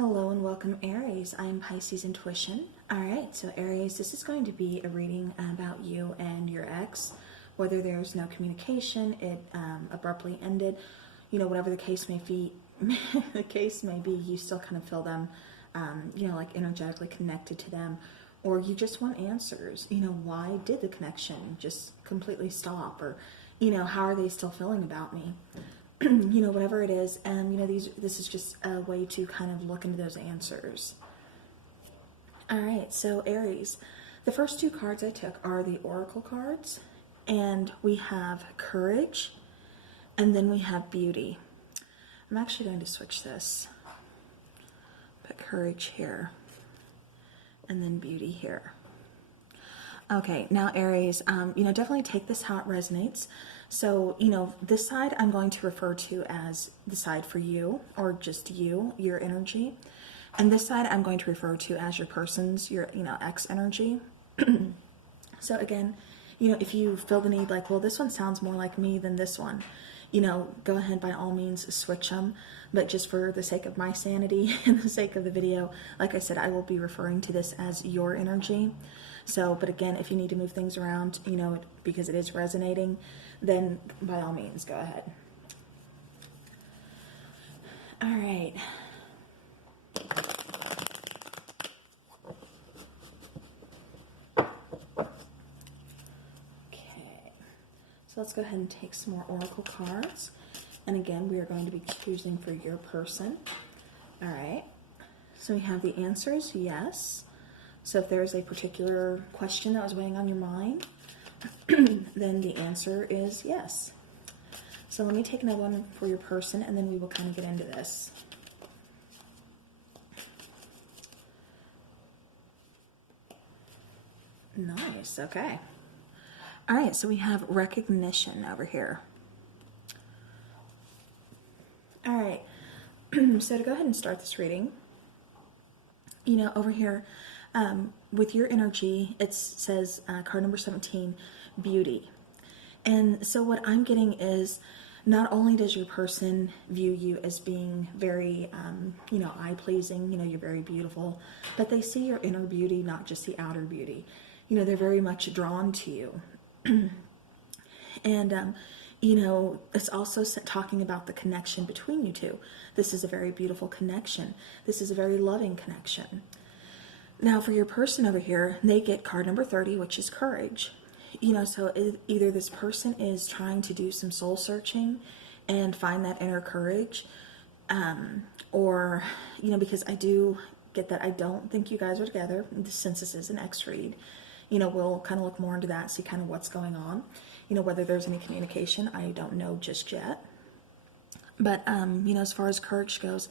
Hello and welcome, Aries. I'm Pisces Intuition. Alright, so Aries, this is going to be a reading about you and your ex. Whether there's no communication, it abruptly ended, whatever the case may be, you still kind of feel them, like energetically connected to them, or you just want answers. Why did the connection just completely stop? Or, how are they still feeling about me? Whatever it is, and this is just a way to kind of look into those answers. All right, so Aries, the first two cards I took are the Oracle cards, and we have Courage, and then we have Beauty. I'm actually going to switch this. Put Courage here, and then Beauty here. Okay, now Aries, definitely take this how it resonates. So, this side I'm going to refer to as the side for you, or just you, your energy. And this side I'm going to refer to as your person's, your, ex energy. So again, if you feel the need, like, well, this one sounds more like me than this one, go ahead, by all means, switch them. But just for the sake of my sanity and the sake of the video, like I said, I will be referring to this as your energy. So, but again, if you need to move things around, because it is resonating, then by all means, go ahead. All right. Okay. So let's go ahead and take some more Oracle cards. And again, we are going to be choosing for your person. All right. So we have the answers, yes. So if there is a particular question that was weighing on your mind, then the answer is yes. So let me take another one for your person, and then we will kind of get into this. Nice, okay. All right, so we have recognition over here. All right, so to go ahead and start this reading, over here, with your energy, it says card number 17, Beauty. And so what I'm getting is, not only does your person view you as being very, eye-pleasing, you're very beautiful, but they see your inner beauty, not just the outer beauty. They're very much drawn to you. And, it's also talking about the connection between you two. This is a very beautiful connection. This is a very loving connection. Now, for your person over here, they get card number 30, which is Courage. So either this person is trying to do some soul searching and find that inner courage, or, because I do get that I don't think you guys are together, since this is an ex read. We'll kind of look more into that, see kind of what's going on. Whether there's any communication, I don't know just yet. But, as far as Courage goes,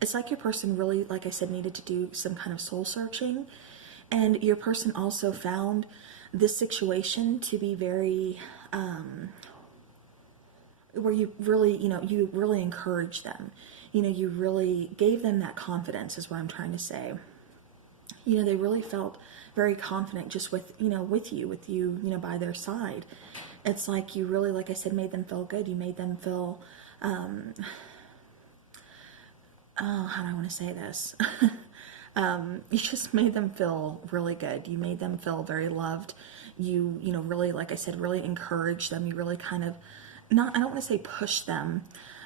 it's like your person really, like I said, needed to do some kind of soul searching. And your person also found this situation to be very, where you really, you really encouraged them. You really gave them that confidence, is what I'm trying to say. They really felt very confident just with you, by their side. It's like you really, like I said, made them feel good. You made them feel, how do I want to say this? You just made them feel really good. You made them feel very loved. You really, like I said, really encouraged them. You really kind of, I don't want to say push them,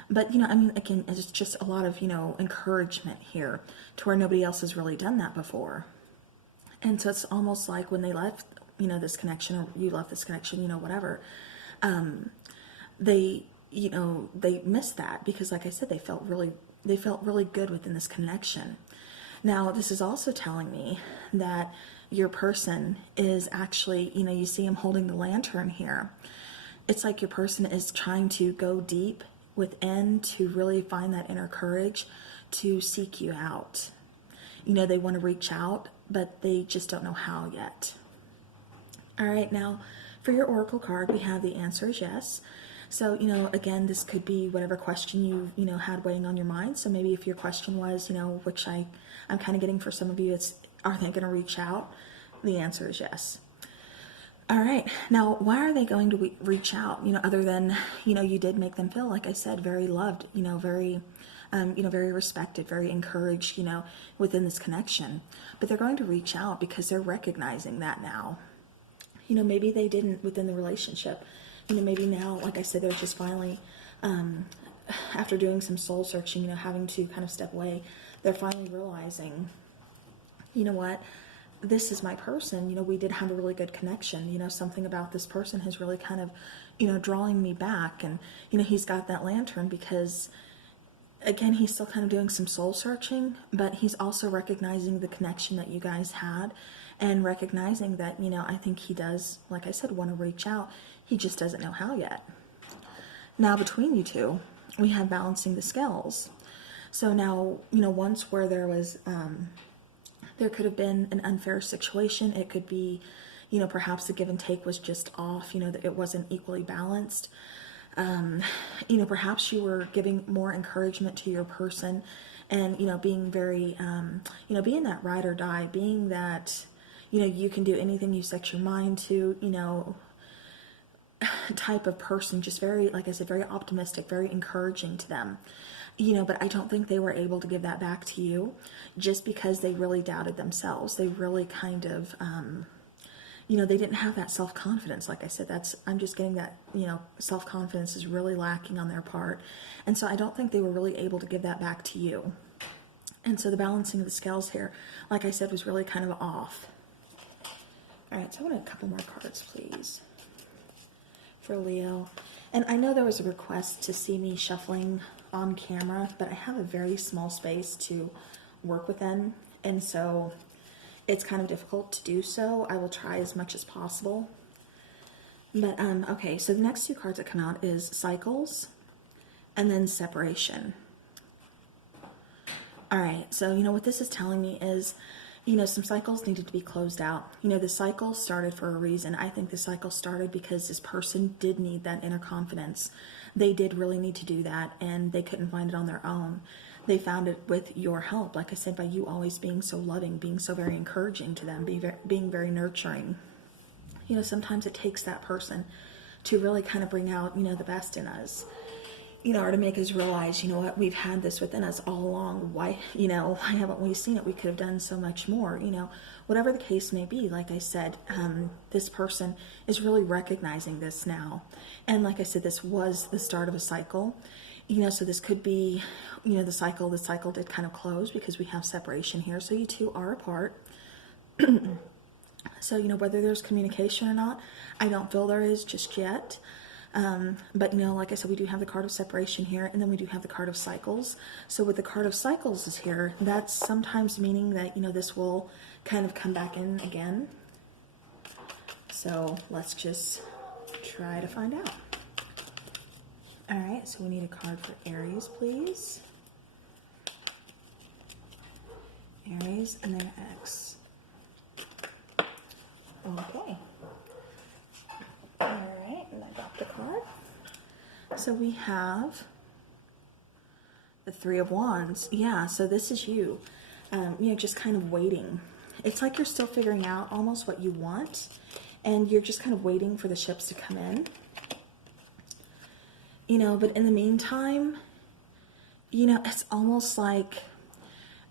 but, again, it's just a lot of, encouragement here to where nobody else has really done that before. And so it's almost like when they left, this connection, or you left this connection, whatever, they missed that, because, like I said, they felt really good within this connection. Now, this is also telling me that your person is actually, you see him holding the lantern here. It's like your person is trying to go deep within to really find that inner courage to seek you out. They want to reach out, but they just don't know how yet. All right, now for your Oracle card, we have the answer is yes. So, again, this could be whatever question you had weighing on your mind. So maybe if your question was, which I'm kind of getting for some of you, it's, are they going to reach out? The answer is yes. All right. Now, why are they going to reach out? Other than, you did make them feel, like I said, very loved, very very respected, very encouraged, within this connection. But they're going to reach out because they're recognizing that now. Maybe they didn't within the relationship. Maybe now, like I said, they're just finally, after doing some soul searching, having to kind of step away, they're finally realizing, you know what, this is my person. We did have a really good connection. Something about this person has really kind of, drawing me back. And, he's got that lantern because, again, he's still kind of doing some soul searching, but he's also recognizing the connection that you guys had and recognizing that, I think he does, like I said, want to reach out. He just doesn't know how yet. Now, between you two, we have balancing the scales. So now, once where there was, there could have been an unfair situation. It could be, perhaps the give and take was just off, that it wasn't equally balanced. Perhaps you were giving more encouragement to your person and, being very, being that ride or die, being that, you can do anything you set your mind to, type of person, just very, like I said, very optimistic, very encouraging to them. But I don't think they were able to give that back to you just because they really doubted themselves. They really kind of, they didn't have that self-confidence. Like I said, I'm just getting that, self-confidence is really lacking on their part. And so I don't think they were really able to give that back to you. And so the balancing of the scales here, like I said, was really kind of off. All right, so I want a couple more cards, please, for Leo. And I know there was a request to see me shuffling on camera, but I have a very small space to work within, and so it's kind of difficult to do so. I will try as much as possible. But okay, so the next two cards that come out is cycles and then separation. All right, so what this is telling me is, some cycles needed to be closed out. The cycle started for a reason. I think the cycle started because this person did need that inner confidence. They did really need to do that, and they couldn't find it on their own. They found it with your help, like I said, by you always being so loving, being so very encouraging to them, being very nurturing. Sometimes it takes that person to really kind of bring out, the best in us. Or to make us realize, what, we've had this within us all along. Why haven't we seen it? We could have done so much more, whatever the case may be. Like I said, this person is really recognizing this now. And like I said, this was the start of a cycle, so this could be, the cycle did kind of close because we have separation here. So you two are apart. So, whether there's communication or not, I don't feel there is just yet. But like I said, we do have the card of separation here, and then we do have the card of cycles. So with the card of cycles is here, that's sometimes meaning that, this will kind of come back in again. So let's just try to find out. All right, so we need a card for Aries, please. Aries and their ex. Okay. All right, and I got the card. So we have the Three of Wands. Yeah, so this is you, just kind of waiting. It's like you're still figuring out almost what you want, and you're just kind of waiting for the ships to come in. But in the meantime, it's almost like,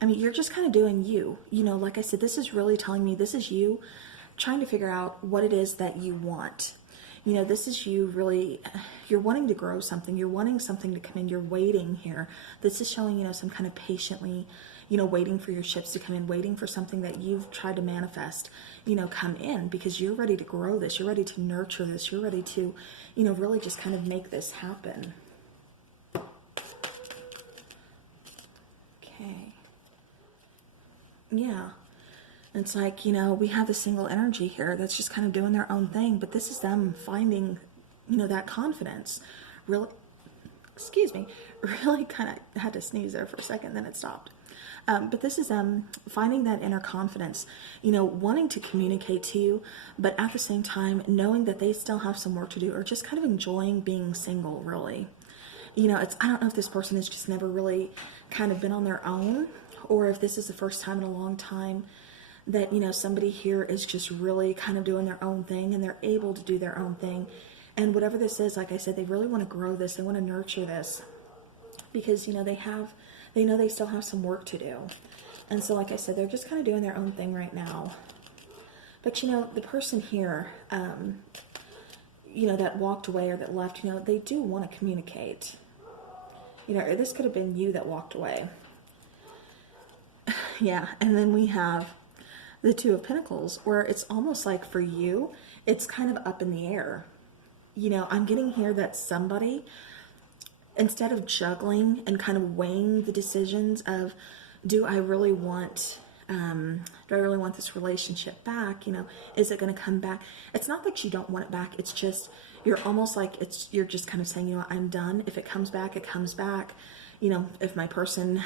you're just kind of doing you. Like I said, this is really telling me this is you trying to figure out what it is that you want. This is you really, you're wanting to grow something. You're wanting something to come in. You're waiting here. This is showing, some kind of patiently, waiting for your ships to come in, waiting for something that you've tried to manifest, come in, because you're ready to grow this. You're ready to nurture this. You're ready to, really just kind of make this happen. Okay. Yeah. It's like, we have the single energy here that's just kind of doing their own thing, but this is them finding, that confidence. Really, excuse me, really kind of had to sneeze there for a second, then it stopped. But this is them finding that inner confidence, wanting to communicate to you, but at the same time, knowing that they still have some work to do, or just kind of enjoying being single, really. I don't know if this person has just never really kind of been on their own, or if this is the first time in a long time that, somebody here is just really kind of doing their own thing, and they're able to do their own thing. And whatever this is, like I said, they really want to grow this. They want to nurture this. because, you know, they know they still have some work to do. And so, like I said, they're just kind of doing their own thing right now. But, you know, the person here, you know, that walked away or that left, you know, they do want to communicate. You know, or this could have been you that walked away. Yeah, and then we have the Two of Pentacles, where it's almost like for you, it's kind of up in the air. You know, I'm getting here that somebody, instead of juggling and kind of weighing the decisions of, do I really want this relationship back? You know, is it going to come back? It's not that you don't want it back. It's just, you're almost like you're just kind of saying, you know, I'm done. If it comes back, it comes back. You know, if my person,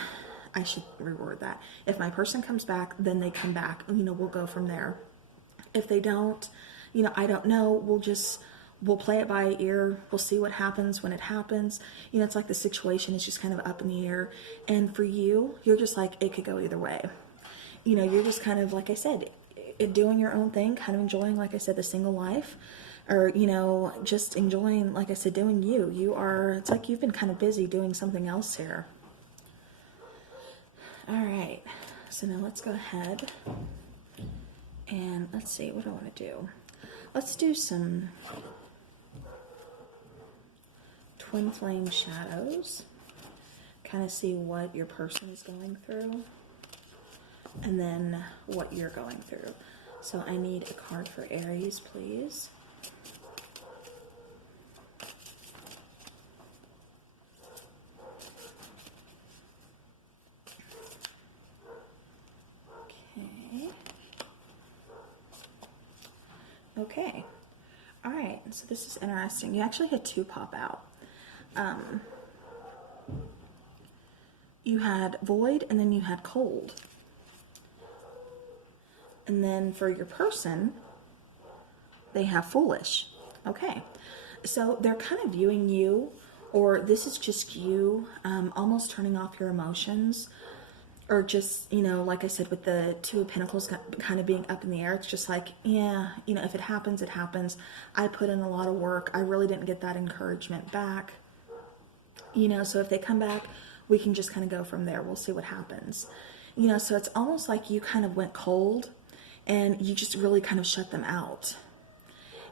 I should reword that. If my person comes back, then they come back. You know, we'll go from there. If they don't, you know, I don't know. We'll play it by ear. We'll see what happens when it happens. You know, it's like the situation is just kind of up in the air. And for you, you're just like, it could go either way. You know, you're just kind of, like I said, doing your own thing, kind of enjoying, like I said, the single life. Or, you know, just enjoying, like I said, doing you. It's like you've been kind of busy doing something else here. All right, so now let's go ahead and let's see, what do I want to do? Let's do some twin flame shadows, kind of see what your person is going through, and then what you're going through. So I need a card for Aries, please. Okay. All right. So this is interesting. You actually had two pop out. You had void and then you had cold. And then for your person, they have foolish. Okay. So they're kind of viewing you, or this is just you almost turning off your emotions. Or just, you know, like I said, with the Two of Pentacles kind of being up in the air, it's just like, yeah, you know, if it happens, it happens. I put in a lot of work. I really didn't get that encouragement back. You know, so if they come back, we can just kind of go from there. We'll see what happens. You know, so it's almost like you kind of went cold and you just really kind of shut them out.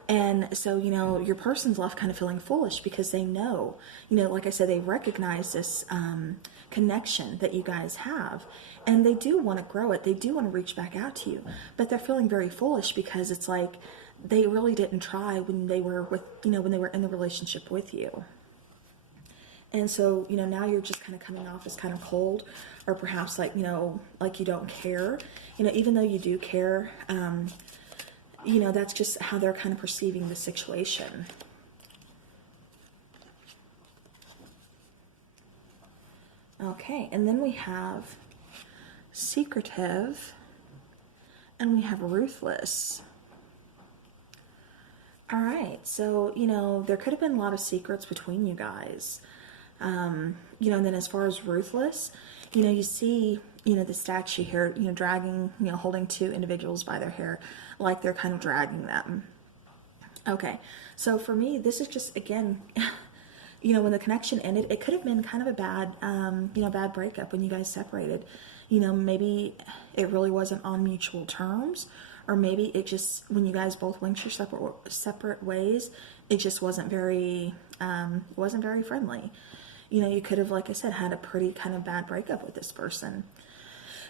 And so, you know, your person's left kind of feeling foolish because they know, you know, like I said, they recognize this connection that you guys have, and they do want to grow it. They do want to reach back out to you, but they're feeling very foolish because it's like they really didn't try when they were with, you know, when they were in the relationship with you. And so, you know, now you're just kind of coming off as kind of cold, or perhaps like, you know, like you don't care, you know, even though you do care. You know, that's just how they're kind of perceiving the situation. Okay, and then we have secretive, and we have ruthless. All right, so, you know, there could have been a lot of secrets between you guys. You know, and then as far as ruthless, you know, you see, you know, the statue here, you know, dragging, you know, holding two individuals by their hair, like they're kind of dragging them. Okay, so for me, this is just, again, you know, when the connection ended, it could have been kind of a bad, you know, bad breakup when you guys separated. You know, maybe it really wasn't on mutual terms, or maybe it just, when you guys both went your separate ways, it just wasn't very friendly. You know, you could have, like I said, had a pretty kind of bad breakup with this person.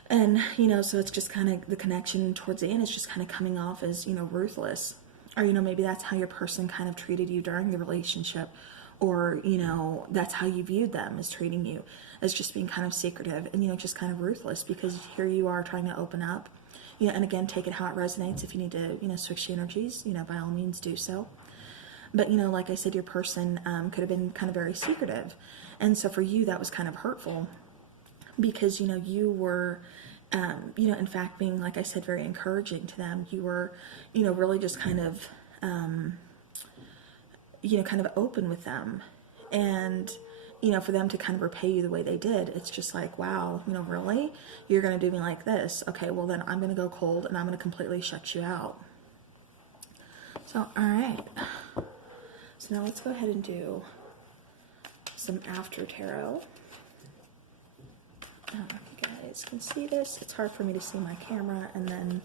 And, you know, so it's just kind of the connection towards the end is just kind of coming off as, you know, ruthless. Or, you know, maybe that's how your person kind of treated you during the relationship. Or, you know, that's how you viewed them, as treating you as just being kind of secretive and, you know, just kind of ruthless, because here you are trying to open up, you know, and again, take it how it resonates. If you need to, you know, switch the energies, you know, by all means do so. But, you know, like I said, your person could have been kind of very secretive. And so for you, that was kind of hurtful because, you know, you were, you know, in fact, being, like I said, very encouraging to them. You were, you know, really just kind of, you know, kind of open with them. And, you know, for them to kind of repay you the way they did, it's just like, wow, you know, really? You're going to do me like this? Okay, well then I'm going to go cold and I'm going to completely shut you out. So, all right. So now let's go ahead and do some after tarot. guys can see this. It's hard for me to see my camera and then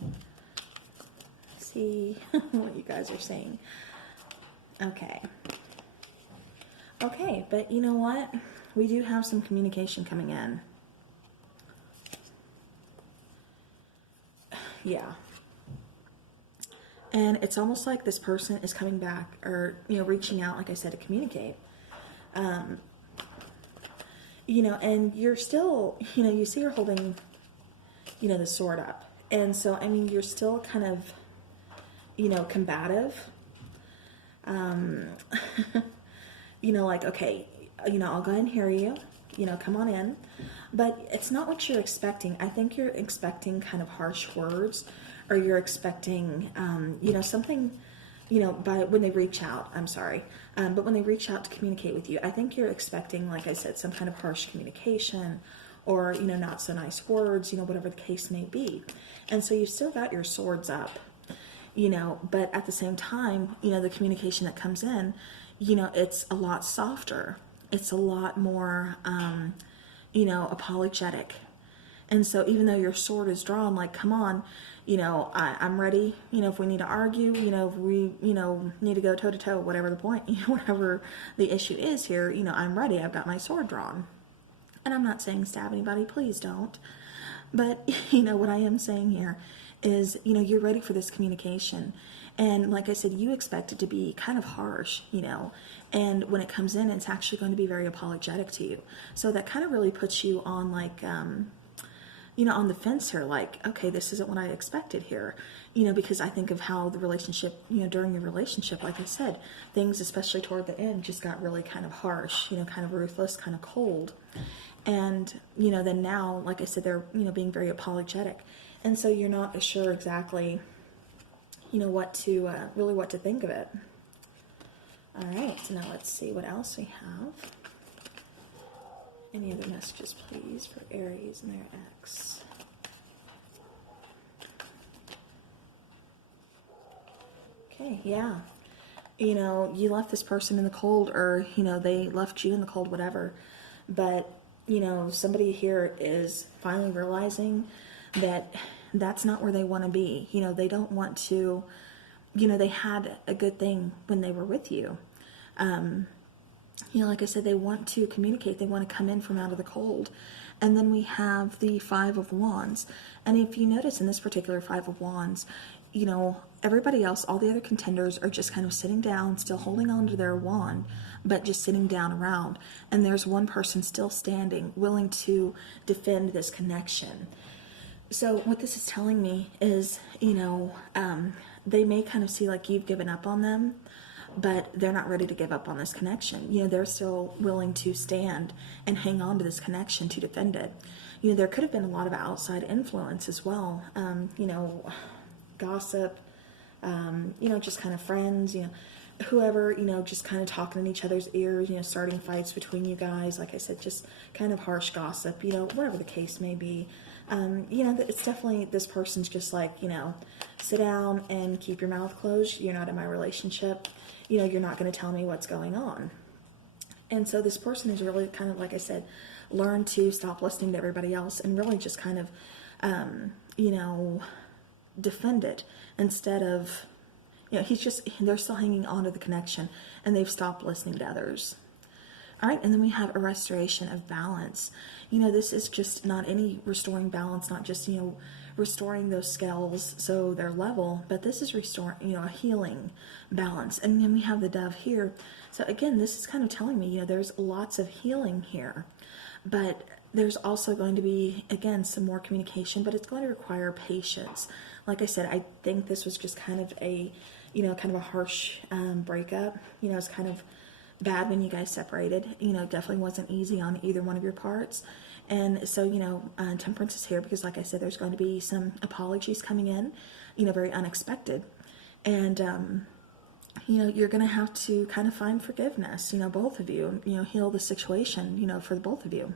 see what you guys are saying. Okay. Okay, but you know what? We do have some communication coming in. Yeah. And it's almost like this person is coming back or, reaching out, like I said, to communicate. And you're still, you see her holding, the sword up. And so, I mean, you're still kind of, combative. Like, okay, I'll go ahead and hear you, come on in. But it's not what you're expecting. I think you're expecting kind of harsh words, or you're expecting, something, by when they reach out, I'm sorry. But when they reach out to communicate with you, I think you're expecting, like I said, some kind of harsh communication, or, not so nice words, whatever the case may be. And so you've still got your swords up, but at the same time, the communication that comes in, it's a lot softer. It's a lot more, apologetic. And so even though your sword is drawn, like, come on, I'm ready, if we need to argue, if we, need to go toe to toe, whatever the point, whatever the issue is here, I'm ready. I've got my sword drawn. And I'm not saying stab anybody, please don't. But, what I am saying here is, you're ready for this communication. And like I said, you expect it to be kind of harsh, and when it comes in, it's actually going to be very apologetic to you. So that kind of really puts you on, like, on the fence here, like, okay, this isn't what I expected here, because I think of how the relationship, during the relationship, like I said, things, especially toward the end, just got really kind of harsh, kind of ruthless, kind of cold. And, then now, like I said, they're, being very apologetic. And so you're not sure exactly, what to, really what to think of it. All right, so now let's see what else we have. Any other messages, please, for Aries and their ex? Okay, yeah. You left this person in the cold, or, they left you in the cold, whatever. But, somebody here is finally realizing that that's not where they want to be. They don't want to, they had a good thing when they were with you. Like I said, they want to communicate. They want to come in from out of the cold. And then we have the Five of Wands. And if you notice in this particular Five of Wands, everybody else, all the other contenders are just kind of sitting down, still holding on to their wand, but just sitting down around. And there's one person still standing, willing to defend this connection. So what this is telling me is, they may kind of see like you've given up on them, but they're not ready to give up on this connection. They're still willing to stand and hang on to this connection to defend it. There could have been a lot of outside influence as well. Gossip, just kind of friends, whoever, just kind of talking in each other's ears, starting fights between you guys. Like I said, just kind of harsh gossip, whatever the case may be. It's definitely, this person's just like, sit down and keep your mouth closed. You're not in my relationship. You're not going to tell me what's going on. And so this person is really kind of, like I said, learn to stop listening to everybody else and really just kind of, defend it instead of, they're still hanging on to the connection and they've stopped listening to others. All right, and then we have a restoration of balance. This is just not any restoring balance, not just, restoring those scales so they're level, but this is restoring, a healing balance. And then we have the Dove here. So again, this is kind of telling me, there's lots of healing here, but there's also going to be, again, some more communication, but it's going to require patience. Like I said, I think this was just kind of a, kind of a harsh breakup. It's kind of bad when you guys separated. Definitely wasn't easy on either one of your parts. And so, Temperance is here because, like I said, there's going to be some apologies coming in, very unexpected. And, you're going to have to kind of find forgiveness, both of you, heal the situation, for the both of you.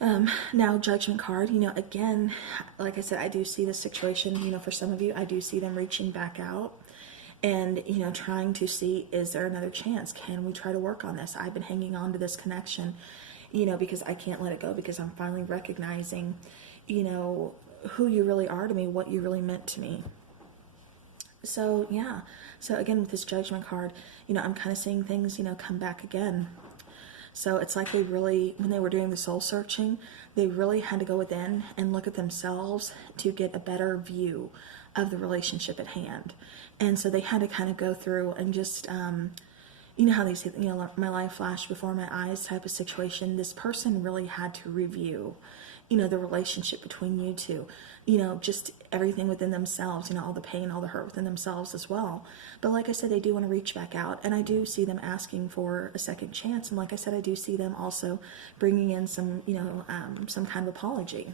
Now, Judgment card, again, like I said, I do see this situation, for some of you, I do see them reaching back out and, trying to see, is there another chance? Can we try to work on this? I've been hanging on to this connection you know, because I can't let it go, because I'm finally recognizing, you know, who you really are to me, what you really meant to me. So yeah, so again with this Judgment card, you know, I'm kind of seeing things, you know, come back again. So it's like they really, when they were doing the soul searching, they really had to go within and look at themselves to get a better view of the relationship at hand. And so they had to kind of go through and just, you know how they say, you know, my life flashed before my eyes type of situation. This person really had to review, you know, the relationship between you two, you know, just everything within themselves, you know, all the pain, all the hurt within themselves as well. But like I said, they do want to reach back out, and I do see them asking for a second chance. And like I said, I do see them also bringing in some, you know, some kind of apology.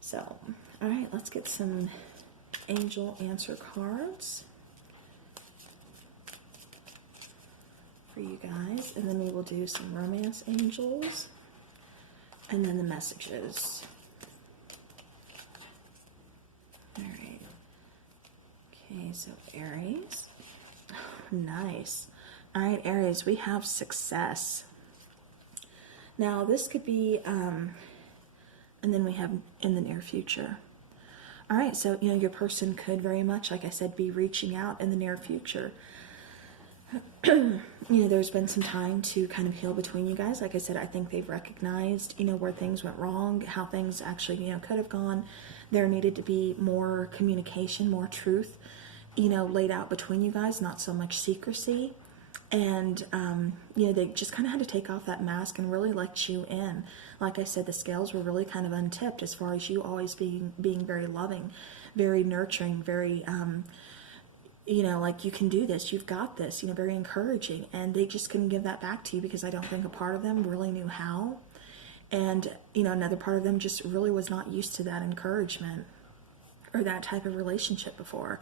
So, all right, let's get some angel answer cards for you guys, and then we will do some romance angels, and then the messages. All right. Okay, so Aries. Nice. All right, Aries, we have success. Now, this could be, and then we have in the near future. All right, so, you know, your person could very much, like I said, be reaching out in the near future. You know, there's been some time to kind of heal between you guys. Like I said, I think they've recognized, you know, where things went wrong, how things actually, you know, could have gone. There needed to be more communication, more truth, you know, laid out between you guys, not so much secrecy. And, you know, they just kind of had to take off that mask and really let you in. Like I said, the scales were really kind of untipped as far as you always being very loving, very nurturing, very, you know, like, you can do this, you've got this, you know, very encouraging. And they just couldn't give that back to you because I don't think a part of them really knew how. And, you know, another part of them just really was not used to that encouragement or that type of relationship before.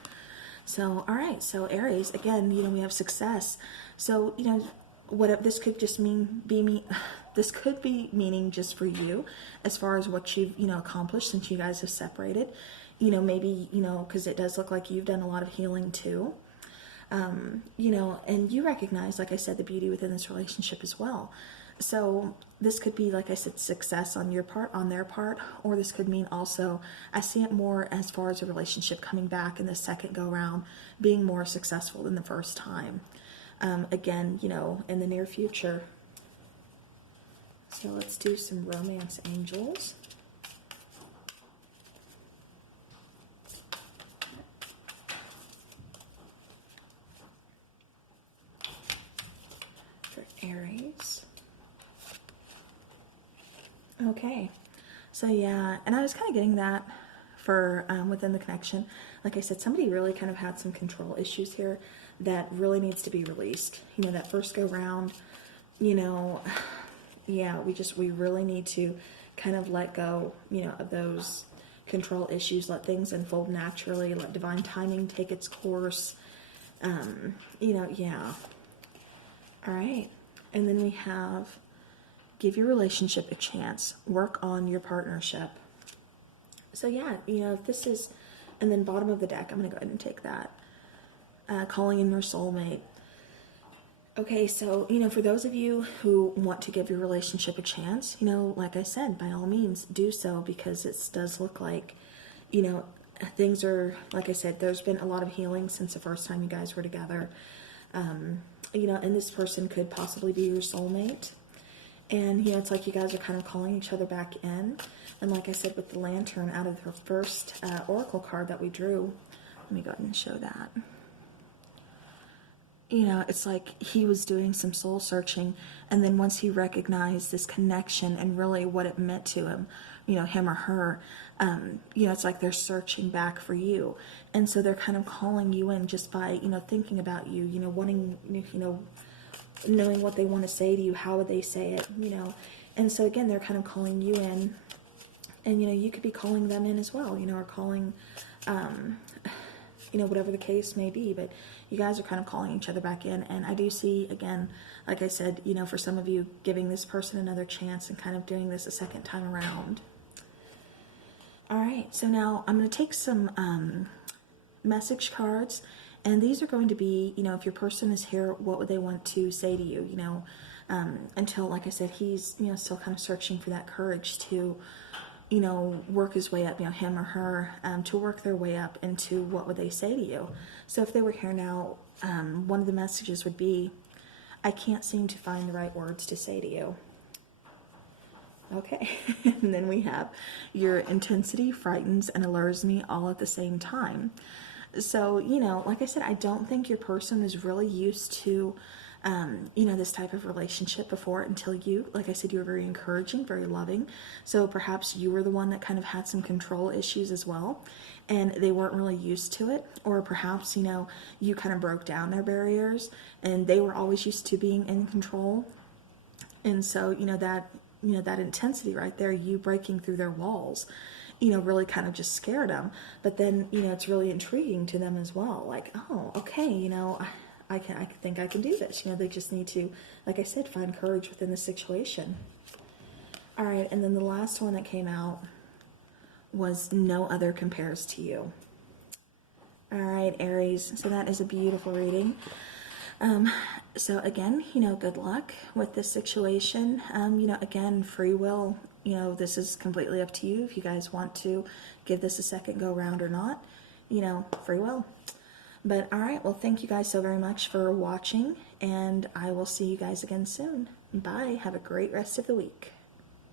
So, all right, so Aries, again, you know, we have success. So, you know, what this could just this could be meaning just for you as far as what you've, you know, accomplished since you guys have separated. You know, maybe, you know, because it does look like you've done a lot of healing too. You know, and you recognize, like I said, the beauty within this relationship as well. So this could be, like I said, success on your part, on their part, or this could mean also, I see it more as far as a relationship coming back in the second go round, being more successful than the first time. Again, you know, in the near future. So let's do some romance angels. For Aries. Okay, so yeah, and I was kind of getting that for within the connection. Like I said, somebody really kind of had some control issues here that really needs to be released. You know, that first go round, you know, yeah, we really need to kind of let go, you know, of those control issues, let things unfold naturally, let divine timing take its course. You know, yeah. All right, and then we have, give your relationship a chance. Work on your partnership. So yeah, you know, if this is, and then bottom of the deck, I'm going to go ahead and take that. Calling in your soulmate. Okay, so, you know, for those of you who want to give your relationship a chance, you know, like I said, by all means, do so, because it does look like, you know, things are, like I said, there's been a lot of healing since the first time you guys were together. You know, and this person could possibly be your soulmate. And, you know, it's like you guys are kind of calling each other back in. And like I said, with the Lantern out of her first oracle card that we drew, let me go ahead and show that. You know, it's like he was doing some soul searching, and then once he recognized this connection and really what it meant to him, you know, him or her, you know, it's like they're searching back for you. And so they're kind of calling you in just by, you know, thinking about you, you know, wanting, you know, knowing what they want to say to you, how would they say it, you know. And so again, they're kind of calling you in, and, you know, you could be calling them in as well, you know, or calling, you know, whatever the case may be, but you guys are kind of calling each other back in. And I do see, again, like I said, you know, for some of you, giving this person another chance and kind of doing this a second time around. All right, so now I'm going to take some message cards, and these are going to be, you know, if your person is here, what would they want to say to you, you know, until, like I said, he's, still kind of searching for that courage to, work his way up, him or her, to work their way up into what would they say to you. So if they were here now, one of the messages would be, I can't seem to find the right words to say to you. Okay, and then we have, your intensity frightens and allures me all at the same time. So, like I said, I don't think your person is really used to, this type of relationship before, until you, like I said, you were very encouraging, very loving. So perhaps you were the one that kind of had some control issues as well, and they weren't really used to it. Or perhaps, you kind of broke down their barriers, and they were always used to being in control. And so, that intensity right there, you breaking through their walls, really kind of just scared them. But then, it's really intriguing to them as well. Like, oh, okay, I think I can do this. They just need to, like I said, find courage within the situation. All right, and then the last one that came out was no other compares to you. All right, Aries. So that is a beautiful reading. So again, good luck with this situation. Again, free will, this is completely up to you if you guys want to give this a second go round or not, free will. But all right, well, thank you guys so very much for watching, and I will see you guys again soon. Bye. Have a great rest of the week.